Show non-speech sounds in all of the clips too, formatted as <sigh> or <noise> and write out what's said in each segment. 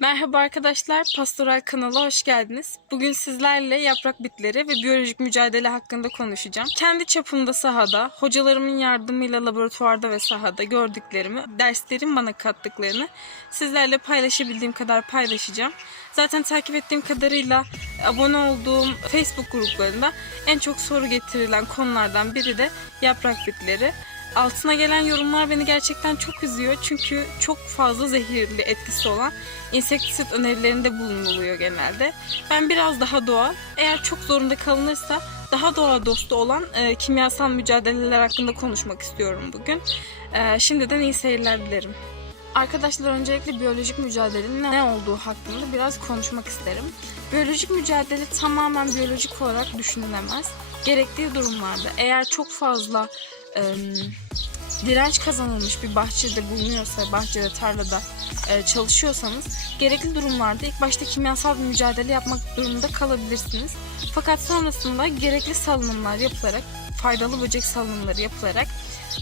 Merhaba arkadaşlar, Pastoral kanala hoş geldiniz. Bugün sizlerle yaprak bitleri ve biyolojik mücadele hakkında konuşacağım. Kendi çapımda sahada, hocalarımın yardımıyla laboratuvarda ve sahada gördüklerimi, derslerin bana kattıklarını sizlerle paylaşabildiğim kadar paylaşacağım. Zaten takip ettiğim kadarıyla abone olduğum Facebook gruplarında en çok soru getirilen konulardan biri de yaprak bitleri. Altına gelen yorumlar beni gerçekten çok üzüyor. Çünkü çok fazla zehirli etkisi olan insektisit önerilerinde bulunuluyor genelde. Ben biraz daha doğal, eğer çok zorunda kalınırsa daha doğa dostu olan e, kimyasal mücadeleler hakkında konuşmak istiyorum bugün. E, şimdiden iyi seyirler dilerim. Arkadaşlar öncelikle biyolojik mücadelenin ne olduğu hakkında biraz konuşmak isterim. Biyolojik mücadele tamamen biyolojik olarak düşünülemez. Gerektiği durumlarda eğer çok fazla e, direnç kazanılmış bir bahçede bulunuyorsa, bahçede, tarlada e, çalışıyorsanız gerekli durumlarda ilk başta kimyasal bir mücadele yapmak durumunda kalabilirsiniz. Fakat sonrasında gerekli salınımlar yapılarak, faydalı böcek salınımları yapılarak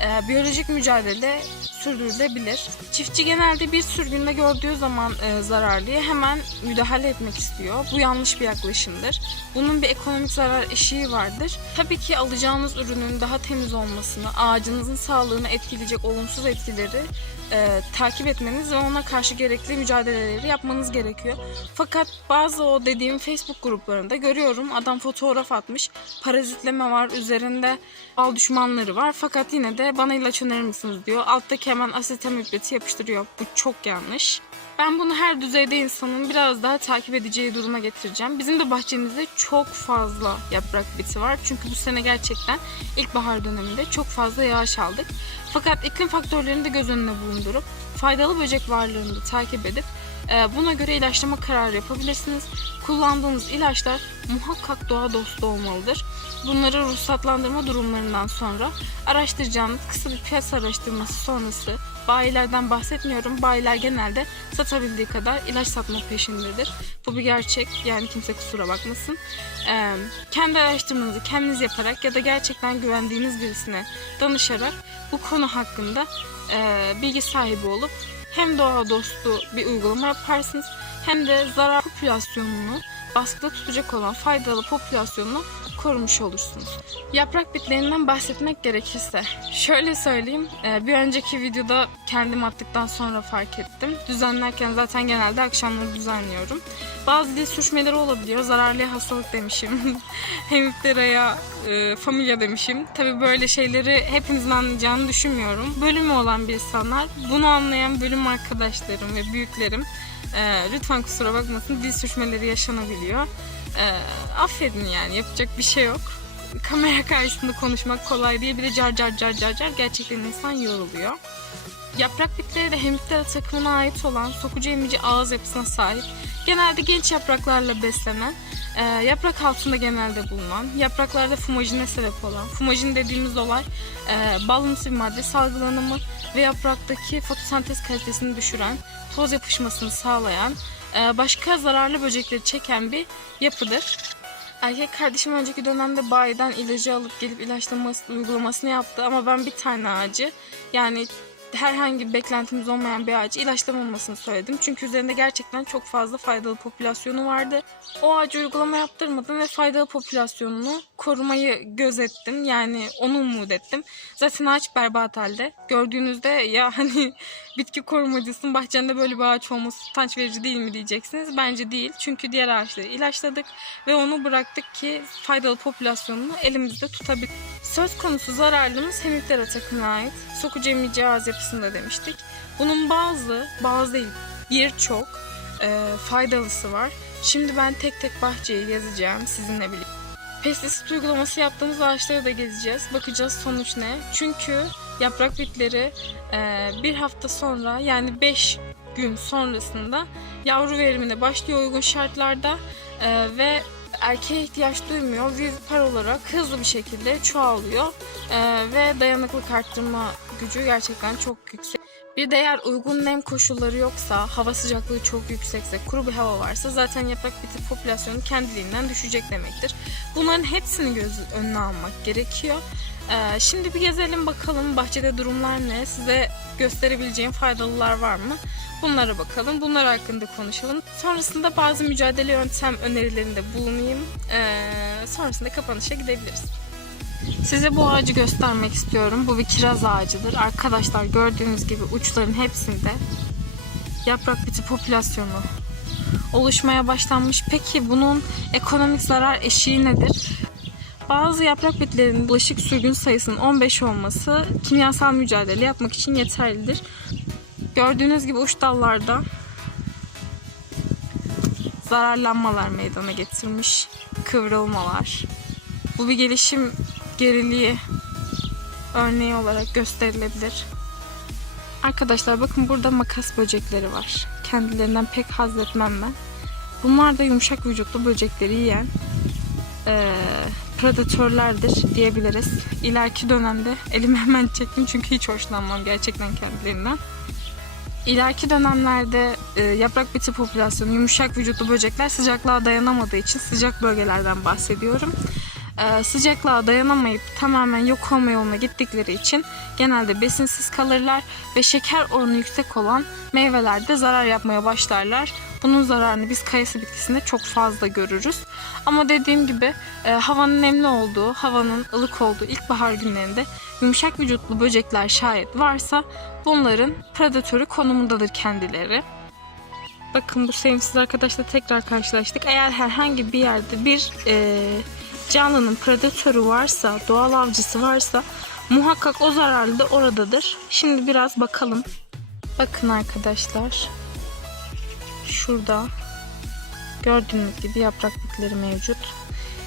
e, biyolojik mücadele sürdürülebilir. Çiftçi genelde bir sürgünde gördüğü zaman e, zararlıyı hemen müdahale etmek istiyor. Bu yanlış bir yaklaşımdır. Bunun bir ekonomik zarar eşiği vardır. Tabii ki alacağınız ürünün daha temiz olmasını, ağacınızın sağlığını etkileyecek olumsuz etkileri e, takip etmeniz ve ona karşı gerekli mücadeleleri yapmanız gerekiyor. Fakat bazı o dediğim Facebook gruplarında görüyorum adam fotoğraf atmış, parazitleme var, üzerinde bal düşmanları var. Fakat yine de bana ilaç önerir misiniz diyor. Alttaki hemen asetamipeti yapıştırıyor. Bu çok yanlış. Ben bunu her düzeyde insanın biraz daha takip edeceği duruma getireceğim. Bizim de bahçemizde çok fazla yaprak biti var. Çünkü bu sene gerçekten ilkbahar döneminde çok fazla yağış aldık. Fakat iklim faktörlerini de göz önüne bulundurup faydalı böcek varlığını da takip edip e, buna göre ilaçlama kararı yapabilirsiniz. Kullandığınız ilaçlar muhakkak doğa dostu olmalıdır. Bunları ruhsatlandırma durumlarından sonra araştıracağınız kısa bir piyasa araştırması sonrası bayilerden bahsetmiyorum. Bayiler genelde satabildiği kadar ilaç satma peşindedir. Bu bir gerçek. Yani kimse kusura bakmasın. Ee, kendi araştırmanızı kendiniz yaparak ya da gerçekten güvendiğiniz birisine danışarak bu konu hakkında e, bilgi sahibi olup hem doğa dostu bir uygulama yaparsınız hem de zarar popülasyonunu baskıda tutacak olan faydalı popülasyonunu korumuş olursunuz. Yaprak bitlerinden bahsetmek gerekirse şöyle söyleyeyim e, bir önceki videoda kendim attıktan sonra fark ettim. Düzenlerken zaten genelde akşamları düzenliyorum. Bazı dil sürçmeleri olabiliyor. Zararlı hastalık demişim. <laughs> Hemipteraya e, familya demişim. Tabi böyle şeyleri hepimizin anlayacağını düşünmüyorum. Bölümü olan bir insanlar bunu anlayan bölüm arkadaşlarım ve büyüklerim e, lütfen kusura bakmasın dil sürçmeleri yaşanabiliyor. E, affedin yani yapacak bir şey yok. Kamera karşısında konuşmak kolay değil. Bir de car car car car car gerçekten insan yoruluyor. Yaprak bitleri de hemiptera takımına ait olan sokucu emici ağız yapısına sahip, genelde genç yapraklarla beslenen, e, yaprak altında genelde bulunan, yapraklarda fumajine sebep olan, fumajin dediğimiz olay e, balımsı bir madde salgılanımı ve yapraktaki fotosentez kalitesini düşüren, toz yapışmasını sağlayan, e, başka zararlı böcekleri çeken bir yapıdır. Erkek kardeşim önceki dönemde bayiden ilacı alıp gelip ilaçlaması uygulamasını yaptı ama ben bir tane ağacı yani herhangi bir beklentimiz olmayan bir ağacı ilaçlamamasını söyledim. Çünkü üzerinde gerçekten çok fazla faydalı popülasyonu vardı. O ağacı uygulama yaptırmadım ve faydalı popülasyonunu korumayı gözettim. Yani onu umut ettim. Zaten ağaç berbat halde. Gördüğünüzde ya hani <laughs> bitki korumacısın bahçende böyle bir ağaç olması utanç verici değil mi diyeceksiniz. Bence değil. Çünkü diğer ağaçları ilaçladık ve onu bıraktık ki faydalı popülasyonunu elimizde tutabilir. Söz konusu zararlımız hemiptera takımına ait. Sokucu emici yapısında demiştik. Bunun bazı, bazı değil birçok e, faydalısı var. Şimdi ben tek tek bahçeyi gezeceğim sizinle birlikte. Pestisit uygulaması yaptığımız ağaçları da gezeceğiz. Bakacağız sonuç ne. Çünkü yaprak bitleri e, bir hafta sonra yani 5 gün sonrasında yavru verimine başlıyor uygun şartlarda e, ve erkeğe ihtiyaç duymuyor. Vivipar olarak hızlı bir şekilde çoğalıyor e, ve dayanıklık arttırma gücü gerçekten çok yüksek. Bir de eğer uygun nem koşulları yoksa, hava sıcaklığı çok yüksekse, kuru bir hava varsa zaten yaprak biti popülasyonu kendiliğinden düşecek demektir. Bunların hepsini göz önüne almak gerekiyor. Ee, şimdi bir gezelim bakalım bahçede durumlar ne, size gösterebileceğim faydalılar var mı? Bunlara bakalım. Bunlar hakkında konuşalım. Sonrasında bazı mücadele yöntem önerilerinde bulunayım. Ee, sonrasında kapanışa gidebiliriz. Size bu ağacı göstermek istiyorum. Bu bir kiraz ağacıdır. Arkadaşlar gördüğünüz gibi uçların hepsinde yaprak biti popülasyonu oluşmaya başlanmış. Peki bunun ekonomik zarar eşiği nedir? Bazı yaprak bitlerinin bulaşık sürgün sayısının 15 olması kimyasal mücadele yapmak için yeterlidir. Gördüğünüz gibi uç dallarda zararlanmalar meydana getirmiş, kıvrılmalar. Bu bir gelişim geriliği örneği olarak gösterilebilir. Arkadaşlar bakın burada makas böcekleri var. Kendilerinden pek haz etmem ben. Bunlar da yumuşak vücutlu böcekleri yiyen eee predatörlerdir diyebiliriz. İleriki dönemde elimi <laughs> hemen çektim çünkü hiç hoşlanmam gerçekten kendilerinden. İleriki dönemlerde e, yaprak biti popülasyonu yumuşak vücutlu böcekler sıcaklığa dayanamadığı için sıcak bölgelerden bahsediyorum. E, sıcaklığa dayanamayıp tamamen yok olma yoluna gittikleri için genelde besinsiz kalırlar ve şeker oranı yüksek olan meyvelerde zarar yapmaya başlarlar. Bunun zararını biz kayısı bitkisinde çok fazla görürüz. Ama dediğim gibi e, havanın nemli olduğu, havanın ılık olduğu ilkbahar günlerinde yumuşak vücutlu böcekler şayet varsa bunların predatörü konumundadır kendileri. Bakın bu sevimsiz arkadaşla tekrar karşılaştık. Eğer herhangi bir yerde bir e, canlının predatörü varsa, doğal avcısı varsa muhakkak o zararlı da oradadır. Şimdi biraz bakalım. Bakın arkadaşlar. Şurada gördüğünüz gibi yaprak bitleri mevcut.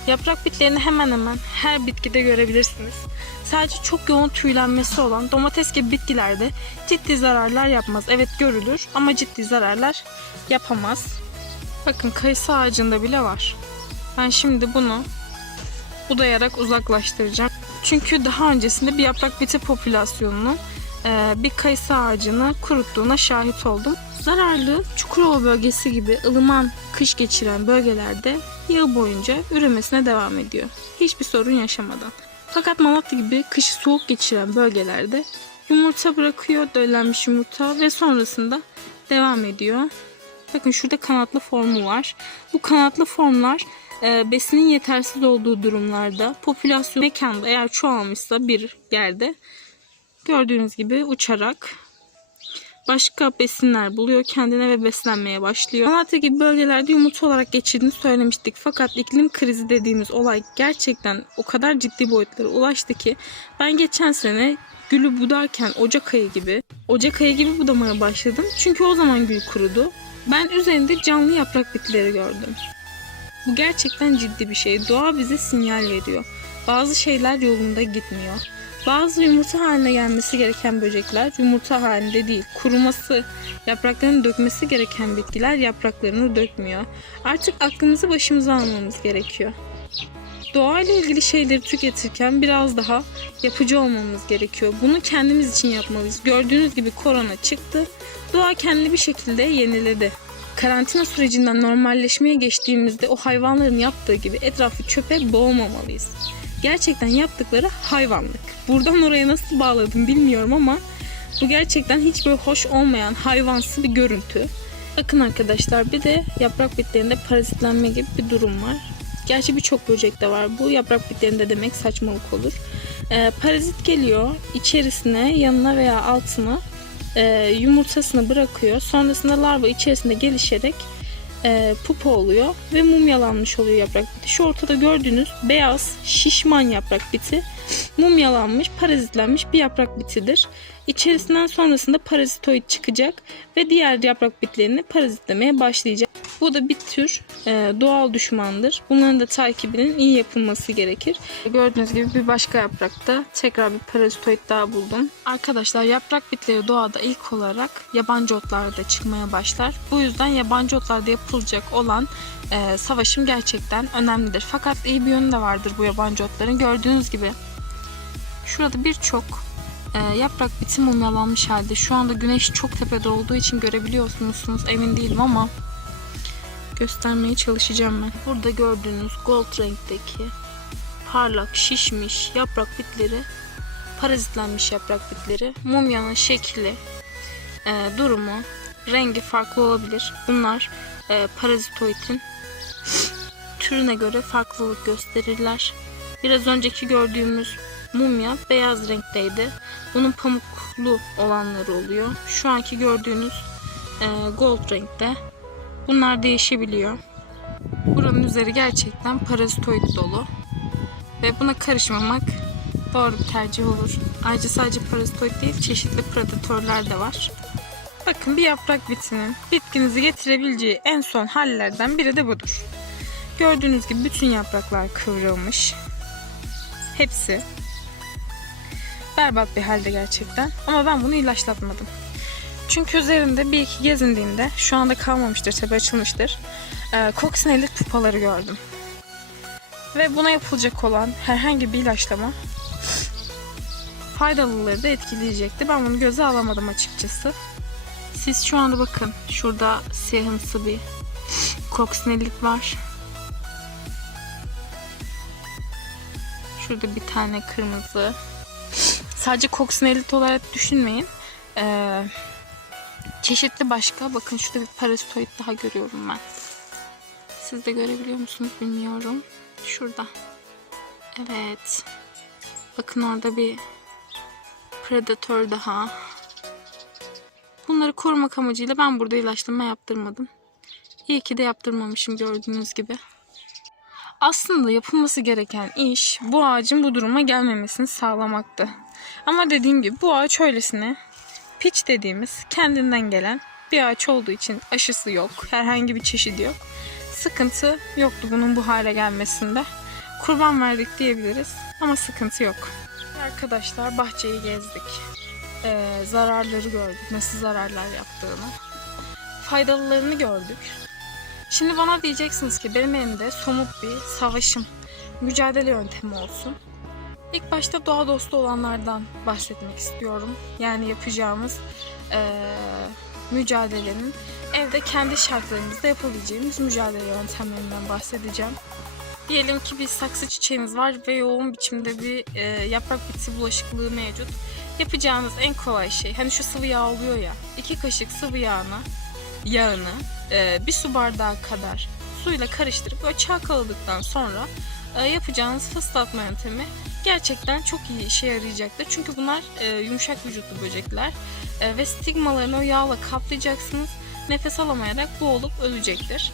Yaprak bitlerini hemen hemen her bitkide görebilirsiniz. Sadece çok yoğun tüylenmesi olan domates gibi bitkilerde ciddi zararlar yapmaz. Evet görülür ama ciddi zararlar yapamaz. Bakın kayısı ağacında bile var. Ben şimdi bunu budayarak uzaklaştıracağım. Çünkü daha öncesinde bir yaprak biti popülasyonunun e, bir kayısı ağacını kuruttuğuna şahit oldum. Zararlı Çukurova bölgesi gibi ılıman kış geçiren bölgelerde yıl boyunca üremesine devam ediyor. Hiçbir sorun yaşamadan. Fakat Malatya gibi kışı soğuk geçiren bölgelerde yumurta bırakıyor, döllenmiş yumurta ve sonrasında devam ediyor. Bakın şurada kanatlı formu var. Bu kanatlı formlar e, besinin yetersiz olduğu durumlarda popülasyon mekanda eğer çoğalmışsa bir yerde gördüğünüz gibi uçarak başka besinler buluyor kendine ve beslenmeye başlıyor. Malatya gibi bölgelerde yumurta olarak geçirdiğini söylemiştik. Fakat iklim krizi dediğimiz olay gerçekten o kadar ciddi boyutlara ulaştı ki ben geçen sene gülü budarken Ocak ayı gibi Ocak ayı gibi budamaya başladım. Çünkü o zaman gül kurudu. Ben üzerinde canlı yaprak bitkileri gördüm. Bu gerçekten ciddi bir şey. Doğa bize sinyal veriyor. Bazı şeyler yolunda gitmiyor. Bazı yumurta haline gelmesi gereken böcekler yumurta halinde değil, kuruması, yapraklarını dökmesi gereken bitkiler yapraklarını dökmüyor. Artık aklımızı başımıza almamız gerekiyor. Doğayla ilgili şeyleri tüketirken biraz daha yapıcı olmamız gerekiyor. Bunu kendimiz için yapmalıyız. Gördüğünüz gibi korona çıktı. Doğa kendini bir şekilde yeniledi. Karantina sürecinden normalleşmeye geçtiğimizde o hayvanların yaptığı gibi etrafı çöpe boğmamalıyız. Gerçekten yaptıkları hayvanlık. Buradan oraya nasıl bağladım bilmiyorum ama bu gerçekten hiç böyle hoş olmayan hayvansı bir görüntü. Bakın arkadaşlar bir de yaprak bitlerinde parazitlenme gibi bir durum var. Gerçi birçok böcekte var. Bu yaprak bitlerinde demek saçmalık olur. Ee, parazit geliyor içerisine yanına veya altına e, yumurtasını bırakıyor. Sonrasında larva içerisinde gelişerek e, pupa oluyor ve mumyalanmış oluyor yaprak biti. Şu ortada gördüğünüz beyaz şişman yaprak biti mumyalanmış, parazitlenmiş bir yaprak bitidir. İçerisinden sonrasında parazitoid çıkacak ve diğer yaprak bitlerini parazitlemeye başlayacak. Bu da bir tür e, doğal düşmandır. Bunların da takibinin iyi yapılması gerekir. Gördüğünüz gibi bir başka yaprakta tekrar bir parazitoid daha buldum. Arkadaşlar yaprak bitleri doğada ilk olarak yabancı otlarda çıkmaya başlar. Bu yüzden yabancı otlarda yapılacak olan e, savaşım gerçekten önemlidir. Fakat iyi bir yönü de vardır bu yabancı otların. Gördüğünüz gibi şurada birçok e, yaprak biti mumyalanmış halde. Şu anda güneş çok tepede olduğu için görebiliyor musunuz emin değilim ama göstermeye çalışacağım ben. Burada gördüğünüz gold renkteki parlak şişmiş yaprak bitleri parazitlenmiş yaprak bitleri mumyanın şekli e, durumu rengi farklı olabilir. Bunlar e, parazitoidin türüne göre farklılık gösterirler. Biraz önceki gördüğümüz mumya beyaz renkteydi. Bunun pamuklu olanları oluyor. Şu anki gördüğünüz e, gold renkte. Bunlar değişebiliyor. Buranın üzeri gerçekten parazitoid dolu. Ve buna karışmamak doğru bir tercih olur. Ayrıca sadece parazitoid değil çeşitli predatörler de var. Bakın bir yaprak bitinin bitkinizi getirebileceği en son hallerden biri de budur. Gördüğünüz gibi bütün yapraklar kıvrılmış. Hepsi. Berbat bir halde gerçekten. Ama ben bunu ilaçlatmadım. Çünkü üzerinde bir iki gezindiğimde şu anda kalmamıştır tabi açılmıştır. E, koksinellik pupaları gördüm. Ve buna yapılacak olan herhangi bir ilaçlama faydalıları da etkileyecekti. Ben bunu göze alamadım açıkçası. Siz şu anda bakın şurada siyahımsı bir koksinellik var. Şurada bir tane kırmızı. Sadece koksinellit olarak düşünmeyin. Ee, çeşitli başka. Bakın şurada bir parasitoid daha görüyorum ben. Siz de görebiliyor musunuz bilmiyorum. Şurada. Evet. Bakın orada bir predatör daha. Bunları korumak amacıyla ben burada ilaçlama yaptırmadım. İyi ki de yaptırmamışım gördüğünüz gibi. Aslında yapılması gereken iş bu ağacın bu duruma gelmemesini sağlamaktı. Ama dediğim gibi bu ağaç öylesine piç dediğimiz kendinden gelen bir ağaç olduğu için aşısı yok. Herhangi bir çeşidi yok. Sıkıntı yoktu bunun bu hale gelmesinde. Kurban verdik diyebiliriz ama sıkıntı yok. Arkadaşlar bahçeyi gezdik. Ee, zararları gördük. Nasıl zararlar yaptığını. Faydalılarını gördük. Şimdi bana diyeceksiniz ki benim elimde somut bir savaşım, mücadele yöntemi olsun. İlk başta doğa dostu olanlardan bahsetmek istiyorum. Yani yapacağımız eee, mücadelenin evde kendi şartlarımızda yapabileceğimiz mücadele yöntemlerinden bahsedeceğim. Diyelim ki bir saksı çiçeğiniz var ve yoğun biçimde bir e, yaprak bitisi bulaşıklığı mevcut. Yapacağınız en kolay şey, hani şu sıvı yağ oluyor ya, iki kaşık sıvı yağını, yağını e, bir su bardağı kadar suyla karıştırıp böyle çalkaladıktan sonra e, yapacağınız fıslatma yöntemi gerçekten çok iyi işe yarayacaktır. Çünkü bunlar e, yumuşak vücutlu böcekler e, ve stigmalarını o yağla kaplayacaksınız. Nefes alamayarak boğulup ölecektir.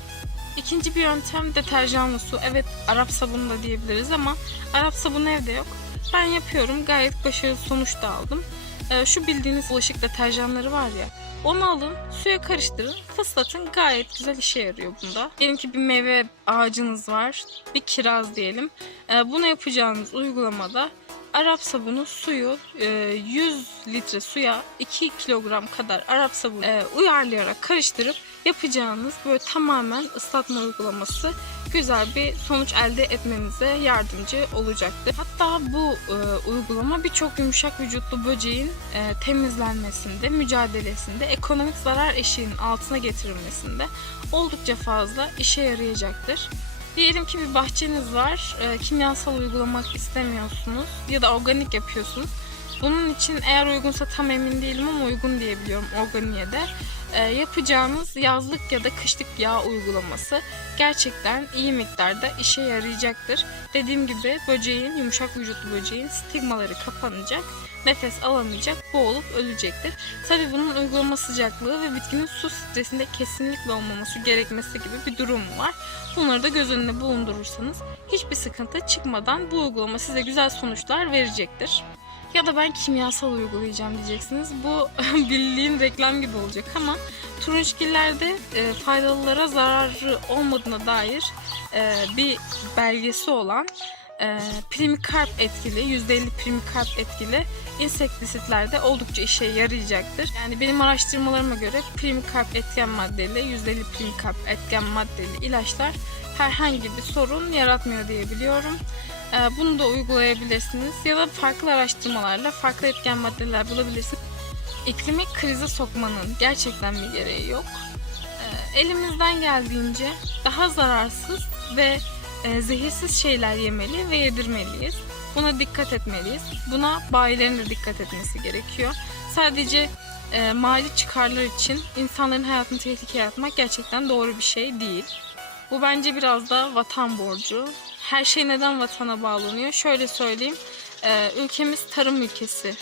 İkinci bir yöntem deterjanlı su. Evet Arap sabunu da diyebiliriz ama Arap sabunu evde yok. Ben yapıyorum. Gayet başarılı sonuç da aldım. Ee, şu bildiğiniz bulaşık deterjanları var ya. Onu alın, suya karıştırın, fıslatın. Gayet güzel işe yarıyor bunda. Diyelim ki bir meyve ağacınız var. Bir kiraz diyelim. Ee, bunu yapacağınız uygulamada Arap sabunu suyu e, 100 litre suya 2 kilogram kadar Arap sabunu e, uyarlayarak karıştırıp yapacağınız böyle tamamen ıslatma uygulaması güzel bir sonuç elde etmenize yardımcı olacaktır. Hatta bu e, uygulama birçok yumuşak vücutlu böceğin e, temizlenmesinde, mücadelesinde, ekonomik zarar eşiğinin altına getirilmesinde oldukça fazla işe yarayacaktır. Diyelim ki bir bahçeniz var, e, kimyasal uygulamak istemiyorsunuz ya da organik yapıyorsunuz. Bunun için eğer uygunsa tam emin değilim ama uygun diyebiliyorum organiğe de. E, yapacağınız yazlık ya da kışlık yağ uygulaması gerçekten iyi miktarda işe yarayacaktır. Dediğim gibi böceğin, yumuşak vücutlu böceğin stigmaları kapanacak, nefes alamayacak, boğulup ölecektir. Tabii bunun uygulama sıcaklığı ve bitkinin su stresinde kesinlikle olmaması gerekmesi gibi bir durum var. Bunları da göz önünde bulundurursanız hiçbir sıkıntı çıkmadan bu uygulama size güzel sonuçlar verecektir. Ya da ben kimyasal uygulayacağım diyeceksiniz. Bu <laughs> bildiğin reklam gibi olacak ama turunçgillerde e, faydalılara zararı olmadığına dair e, bir belgesi olan e, primikarp etkili, %50 primikarp etkili insektisitlerde oldukça işe yarayacaktır. Yani benim araştırmalarıma göre primikarp etken maddeli, %50 primikarp etken maddeli ilaçlar herhangi bir sorun yaratmıyor diye biliyorum. Ee, Bunu da uygulayabilirsiniz ya da farklı araştırmalarla farklı etken maddeler bulabilirsiniz. İklimi krize sokmanın gerçekten bir gereği yok. Ee, Elimizden geldiğince daha zararsız ve e, zehirsiz şeyler yemeli ve yedirmeliyiz. Buna dikkat etmeliyiz. Buna bayilerin de dikkat etmesi gerekiyor. Sadece e, mali çıkarlar için insanların hayatını tehlikeye atmak gerçekten doğru bir şey değil. Bu bence biraz da vatan borcu. Her şey neden vatana bağlanıyor? Şöyle söyleyeyim. e, ülkemiz tarım ülkesi.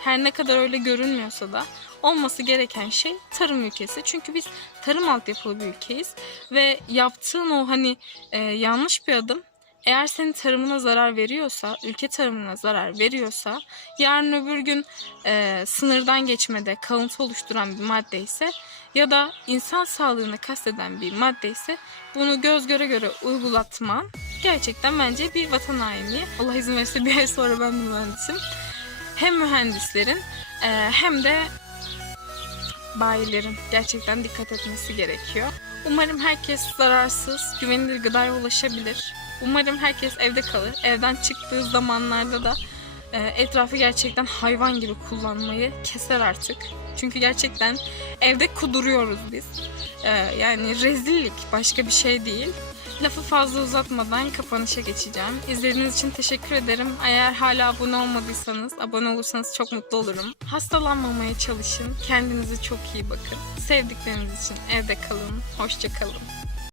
Her ne kadar öyle görünmüyorsa da olması gereken şey tarım ülkesi. Çünkü biz tarım altyapılı bir ülkeyiz ve yaptığın o hani e, yanlış bir adım eğer senin tarımına zarar veriyorsa, ülke tarımına zarar veriyorsa, yarın öbür gün e, sınırdan geçmede kalıntı oluşturan bir madde ise ya da insan sağlığını kasteden bir madde ise bunu göz göre göre uygulatman gerçekten bence bir vatan hainliği. Allah izin verirse bir ay sonra ben mühendisim. Hem mühendislerin e, hem de bayilerin gerçekten dikkat etmesi gerekiyor. Umarım herkes zararsız, güvenilir gıdaya ulaşabilir. Umarım herkes evde kalır. Evden çıktığı zamanlarda da e, etrafı gerçekten hayvan gibi kullanmayı keser artık. Çünkü gerçekten evde kuduruyoruz biz. E, yani rezillik başka bir şey değil. Lafı fazla uzatmadan kapanışa geçeceğim. İzlediğiniz için teşekkür ederim. Eğer hala abone olmadıysanız, abone olursanız çok mutlu olurum. Hastalanmamaya çalışın. Kendinize çok iyi bakın. Sevdikleriniz için evde kalın. Hoşça kalın.